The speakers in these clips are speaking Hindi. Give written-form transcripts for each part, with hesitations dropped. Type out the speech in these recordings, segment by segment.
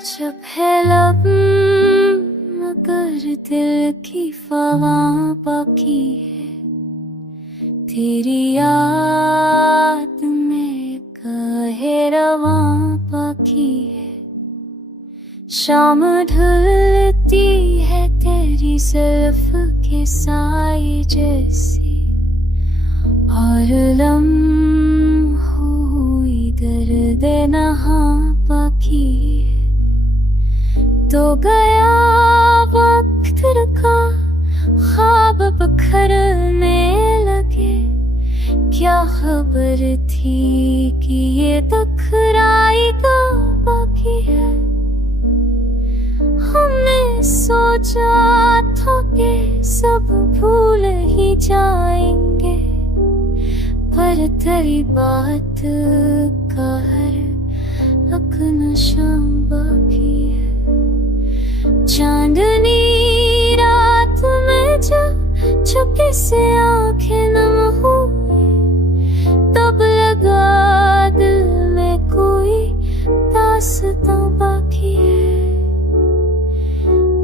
जब है लब मगर दिल की फवा बाकी है, तेरी याद में कहे रवा बाकी है। शाम ढलती है तेरी जुल्फ के साए जैसी, और लम्हों दर्द नहा बाकी है। तो गया वक्त रुका, ख्वाब बखरने लगे। क्या खबर थी कि ये टकराएगा बाकी है। हमने सोचा था कि सब भूल ही जाएंगे, पर तेरी बात का हर एक नशा बाकी है। चांदनी रात में जब चुपके से आंखें नम हुई, तब लगा दिल में कोई दास्तां बाकी है।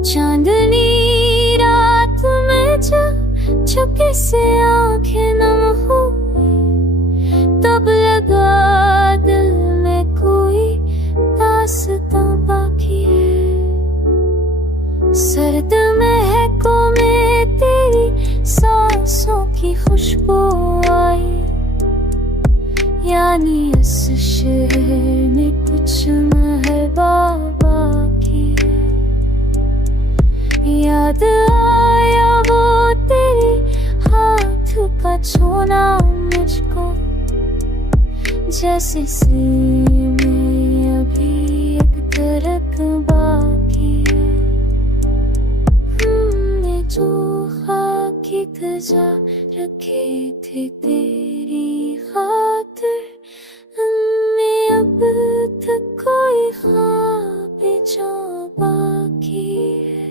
चांदनी रात में जब चुपके से आंखें नम हुई, तब लगा दिल में कोई दास्तां बाकी है। सर्द महकों में तेरी सांसों की खुशबू आई, यानी इस शहर में कुछ महबा बाकी है। याद आया वो तेरे हाथ का छूना मुझको, जैसे सीने में अभी एक दर्द बाकी है। हमने जो खाकी तजा रखे थे तेरी खातिर, उनमें अब तक कोई ख्वाब जो बाकी है।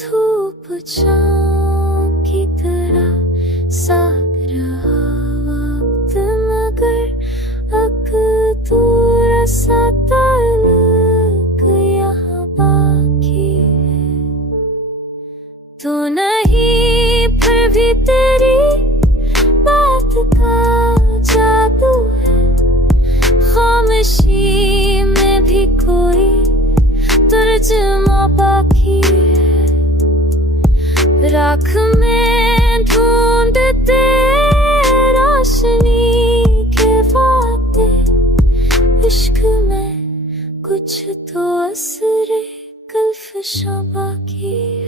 धूप छाँव की तरह साथ रहा वक्त, मगर अब दूर सा ताल्लुक यहाँ बाकी है। तू नहीं फिर भी तेरी बात का जादू है। खामोशी में भी कोई तर्जुमा बाकी है। राख में ढूंढते रोशनी के वादे, इश्क में कुछ तो असरे कल्फशा बाकी है।